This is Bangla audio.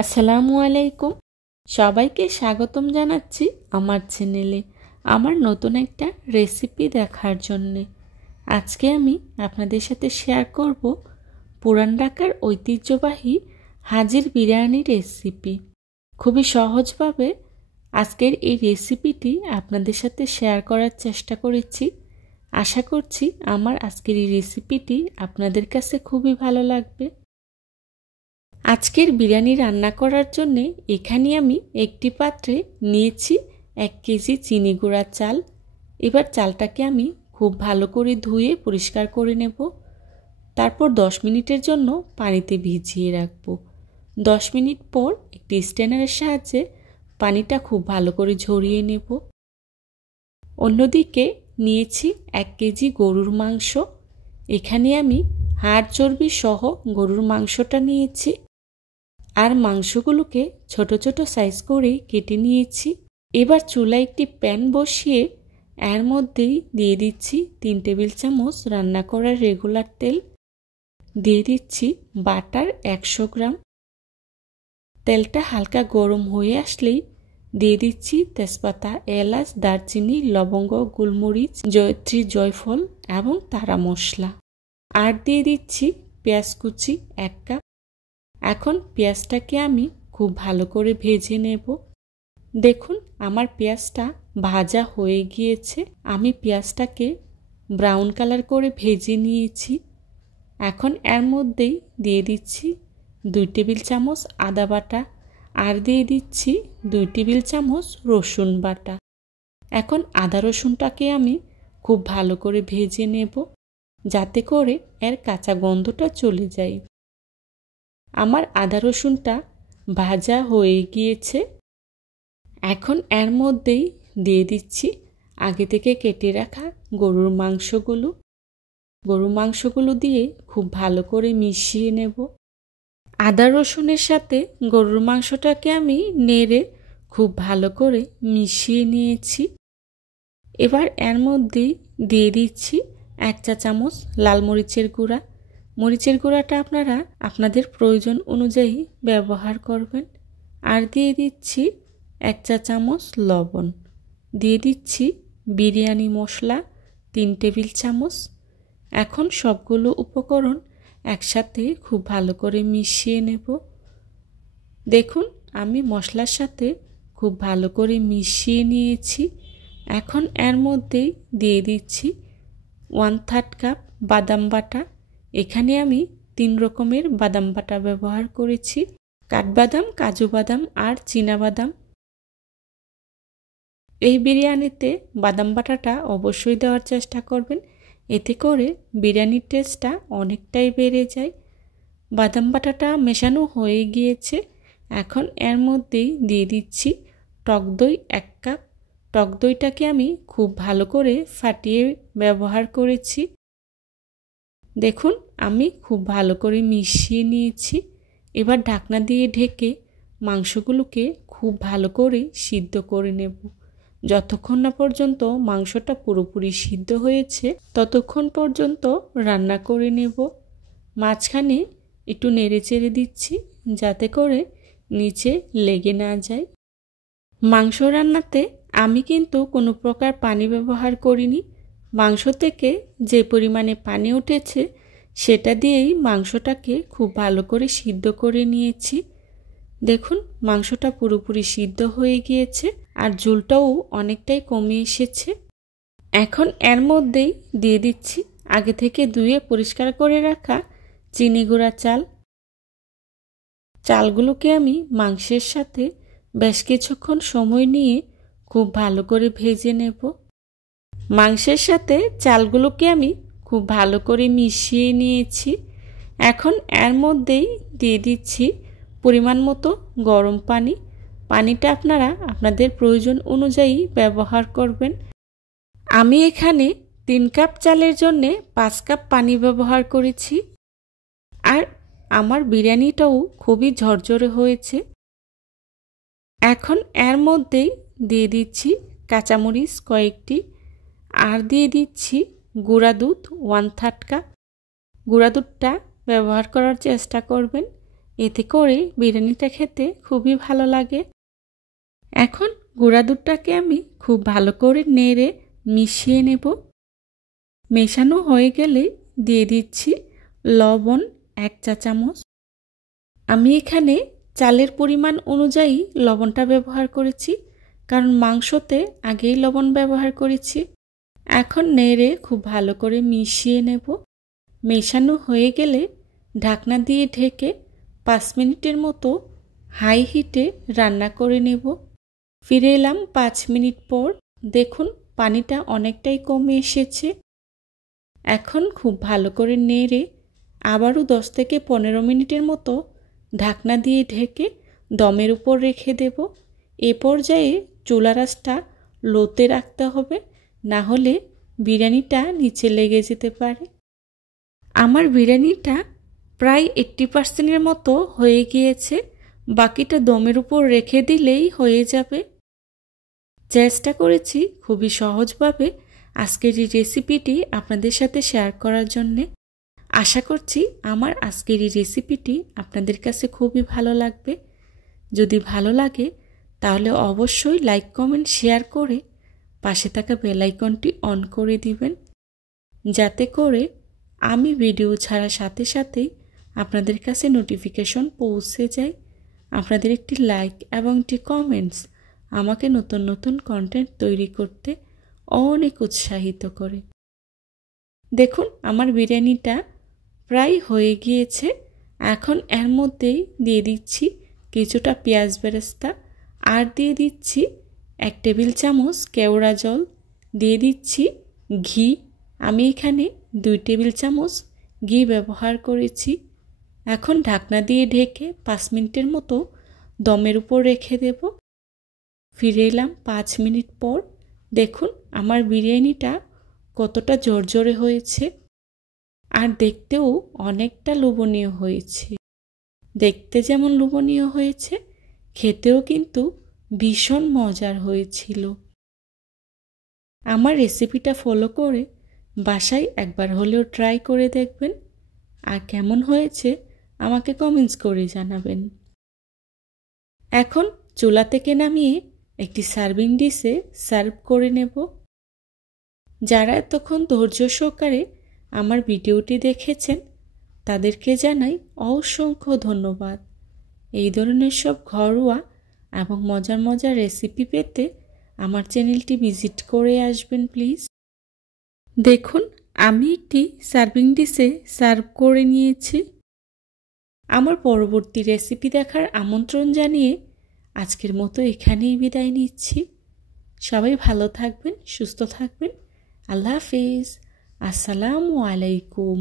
আসসালামু আলাইকুম। সবাইকে স্বাগতম জানাচ্ছি আমার চ্যানেলে আমার নতুন একটা রেসিপি দেখার জন্যে। আজকে আমি আপনাদের সাথে শেয়ার করব পুরান ঢাকার ঐতিহ্যবাহী হাজির বিরিয়ানি রেসিপি। খুবই সহজভাবে আজকের এই রেসিপিটি আপনাদের সাথে শেয়ার করার চেষ্টা করেছি। আশা করছি আমার আজকের এই রেসিপিটি আপনাদের কাছে খুবই ভালো লাগবে। আজকের বিরিয়ানি রান্না করার জন্য এখানে আমি একটি পাত্রে নিয়েছি 1 কেজি চিনি গুঁড়া চাল। এবার চালটাকে আমি খুব ভালো করে ধুয়ে পরিষ্কার করে নেব। তারপর 10 মিনিটের জন্য পানিতে ভিজিয়ে রাখব। 10 মিনিট পর একটি স্ট্রেনারের সাহায্যে পানিটা খুব ভালো করে ঝরিয়ে নেব। অন্যদিকে নিয়েছি 1 কেজি গরুর মাংস। এখানে আমি হাড় চর্বি সহ গরুর মাংসটা নিয়েছি আর মাংসগুলোকে ছোট ছোট সাইজ করে কেটে নিয়েছি। এবার চুলায় একটি প্যান বসিয়ে এর মধ্যেই দিয়ে দিচ্ছি 3 টেবিল চামচ রান্না করার রেগুলার তেল, দিয়ে দিচ্ছি বাটার 100 গ্রাম। তেলটা হালকা গরম হয়ে আসলেই দিয়ে দিচ্ছি তেজপাতা, এলাচ, দারচিনি, লবঙ্গ, গোলমরিচ, জয়ত্রী, জয়ফল এবং তারা মশলা। আর দিয়ে দিচ্ছি পেঁয়াজ কুচি 1 কাপ। এখন পেঁয়াজটাকে আমি খুব ভালো করে ভেজে নেব। দেখুন আমার পেঁয়াজটা ভাজা হয়ে গিয়েছে। আমি পেঁয়াজটাকে ব্রাউন কালার করে ভেজে নিয়েছি। এখন এর মধ্যেই দিয়ে দিচ্ছি 2 টেবিল চামচ আদা বাটা আর দিয়ে দিচ্ছি 2 টেবিল চামচ রসুন বাটা। এখন আদা রসুনটাকে আমি খুব ভালো করে ভেজে নেব যাতে করে এর কাঁচা গন্ধটা চলে যায়। আমার আদা রসুনটা ভাজা হয়ে গিয়েছে। এখন এর মধ্যেই দিয়ে দিচ্ছি আগে থেকে কেটে রাখা গরুর মাংসগুলো দিয়ে খুব ভালো করে মিশিয়ে নেব। আদা রসুনের সাথে গরুর মাংসটাকে আমি নেড়ে খুব ভালো করে মিশিয়ে নিয়েছি। এবার এর মধ্যেই দিয়ে দিচ্ছি 1 চা চামচ লাল মরিচের গুঁড়া। মরিচের গুঁড়াটা আপনারা আপনাদের প্রয়োজন অনুযায়ী ব্যবহার করবেন। আর দিয়ে দিচ্ছি 1 চা চামচ লবণ, দিয়ে দিচ্ছি বিরিয়ানি মশলা 3 টেবিল চামচ। এখন সবগুলো উপকরণ একসাথে খুব ভালো করে মিশিয়ে নেব। দেখুন আমি মশলার সাথে খুব ভালো করে মিশিয়ে নিয়েছি। এখন এর মধ্যেই দিয়ে দিচ্ছি 1/3 কাপ বাদাম বাটা। এখানে আমি 3 রকমের বাদাম বাটা ব্যবহার করেছি, কাঠবাদাম, কাজু বাদাম আর চীনা বাদাম। এই বিরিয়ানিতে বাদাম বাটাটা অবশ্যই দেওয়ার চেষ্টা করবেন, এতে করে বিরিয়ানির টেস্টটা অনেকটাই বেড়ে যায়। বাদাম বাটাটা মেশানো হয়ে গিয়েছে। এখন এর মধ্যেই দিয়ে দিচ্ছি টক দই 1 কাপ। টক দইটাকে আমি খুব ভালো করে ফাটিয়ে ব্যবহার করেছি। দেখুন আমি খুব ভালো করে মিশিয়ে নিয়েছি। এবার ঢাকনা দিয়ে ঢেকে মাংসগুলোকে খুব ভালো করে সিদ্ধ করে নেব। যতক্ষণ না পর্যন্ত মাংসটা পুরোপুরি সিদ্ধ হয়েছে ততক্ষণ পর্যন্ত রান্না করে নেব। মাঝখানে একটু নেড়ে চেড়ে দিচ্ছি যাতে করে নিচে লেগে না যায়। মাংস রান্নাতে আমি কিন্তু কোনো প্রকার পানি ব্যবহার করিনি। মাংস থেকে যে পরিমাণে পানি উঠেছে সেটা দিয়েই মাংসটাকে খুব ভালো করে সিদ্ধ করে নিয়েছি। দেখুন মাংসটা পুরোপুরি সিদ্ধ হয়ে গিয়েছে আর ঝোলটাও অনেকটাই কমে এসেছে। এখন এর মধ্যেই দিয়ে দিচ্ছি আগে থেকে ধুয়ে পরিষ্কার করে রাখা চিনি গুঁড়া চাল। চালগুলোকে আমি মাংসের সাথে বেশ কিছুক্ষণ সময় নিয়ে খুব ভালো করে ভেজে নেব। মাংসের সাথে চালগুলোকে আমি খুব ভালো করে মিশিয়ে নিয়েছি। এখন এর মধ্যেই দিয়ে দিচ্ছি পরিমাণ মতো গরম পানি। পানিটা আপনারা আপনাদের প্রয়োজন অনুযায়ী ব্যবহার করবেন। আমি এখানে 3 কাপ চালের জন্য 5 কাপ পানি ব্যবহার করেছি। আর আমার বিরিয়ানিটাও খুবই ঝরঝরে হয়েছে। এখন এর মধ্যেই দিয়ে দিচ্ছি কাঁচামরিচ কয়েকটি আর দিয়ে দিচ্ছি গুঁড়া দুধ 1/3 কাপ। গুঁড়া দুধটা ব্যবহার করার চেষ্টা করবেন, এতে করে বিরিয়ানিটা খেতে খুবই ভালো লাগে। এখন গুঁড়া দুধটাকে আমি খুব ভালো করে নেড়ে মিশিয়ে নেব। মেশানো হয়ে গেলে দিয়ে দিচ্ছি লবণ 1 চা চামচ। আমি এখানে চালের পরিমাণ অনুযায়ী লবণটা ব্যবহার করেছি, কারণ মাংসতে আগেই লবণ ব্যবহার করেছি। এখন নেড়ে খুব ভালো করে মিশিয়ে নেব। মেশানো হয়ে গেলে ঢাকনা দিয়ে ঢেকে 5 মিনিটের মতো হাই হিটে রান্না করে নেব। ফিরে এলাম 5 মিনিট পর। দেখুন পানিটা অনেকটাই কমে এসেছে। এখন খুব ভালো করে নেড়ে আবারও 10 থেকে 15 মিনিটের মতো ঢাকনা দিয়ে ঢেকে দমের উপর রেখে দেব। এ পর্যায়ে চুলার আঁচটা লোতে রাখতে হবে, না হলে বিরিয়ানিটা নিচে লেগে যেতে পারে। আমার বিরিয়ানিটা প্রায় 80% মতো হয়ে গিয়েছে। বাকিটা দমের উপর রেখে দিলেই হয়ে যাবে। চেষ্টা করেছি খুবই সহজভাবে আজকের এই রেসিপিটি আপনাদের সাথে শেয়ার করার জন্যে। আশা করছি আমার আজকের এই রেসিপিটি আপনাদের কাছে খুবই ভালো লাগবে। যদি ভালো লাগে তাহলে অবশ্যই লাইক, কমেন্ট, শেয়ার করে পাশে থাকা বেল আইকনটি অন করে দিবেন, যাতে করে আমি ভিডিও ছাড়ার সাথে সাথেই আপনাদের কাছে নোটিফিকেশন পৌঁছে যায়। আপনাদের একটি লাইক এবং একটি কমেন্টস আমাকে নতুন নতুন কন্টেন্ট তৈরি করতে অনেক উৎসাহিত করে। দেখুন আমার বিরিয়ানিটা প্রায় হয়ে গিয়েছে। এখন এর মধ্যেই দিয়ে দিচ্ছি কিছুটা পেঁয়াজ বেরেস্তা, আর দিয়ে দিচ্ছি 1 টেবিল চামচ কেওড়া জল, দিয়ে দিচ্ছি ঘি। আমি এখানে 2 টেবিল চামচ ঘি ব্যবহার করেছি। এখন ঢাকনা দিয়ে ঢেকে 5 মিনিটের মতো দমের উপর রেখে দেব। ফিরে এলাম 5 মিনিট পর। দেখুন আমার বিরিয়ানিটা কতটা ঝরঝরে হয়েছে, আর দেখতেও অনেকটা লোভনীয় হয়েছে। দেখতে যেমন লোভনীয় হয়েছে, খেতেও কিন্তু ভীষণ মজার হয়েছিল। আমার রেসিপিটা ফলো করে বাসায় একবার হলেও ট্রাই করে দেখবেন, আর কেমন হয়েছে আমাকে কমেন্টস করে জানাবেন। এখন চুলা থেকে নামিয়ে একটি সার্ভিং ডিশে সার্ভ করে নেব। যারা এতক্ষণ ধৈর্য সহকারে আমার ভিডিওটি দেখেছেন তাদেরকে জানাই অসংখ্য ধন্যবাদ। এই ধরনের সব ঘরোয়া এবং মজার মজার রেসিপি পেতে আমার চ্যানেলটি ভিজিট করে আসবেন প্লিজ। দেখুন আমি একটি সার্ভিং ডিশে সার্ভ করে নিয়েছি। আমার পরবর্তী রেসিপি দেখার আমন্ত্রণ জানিয়ে আজকের মতো এখানেই বিদায় নিচ্ছি। সবাই ভালো থাকবেন, সুস্থ থাকবেন। আল্লাহ হাফেজ। আসসালামু আলাইকুম।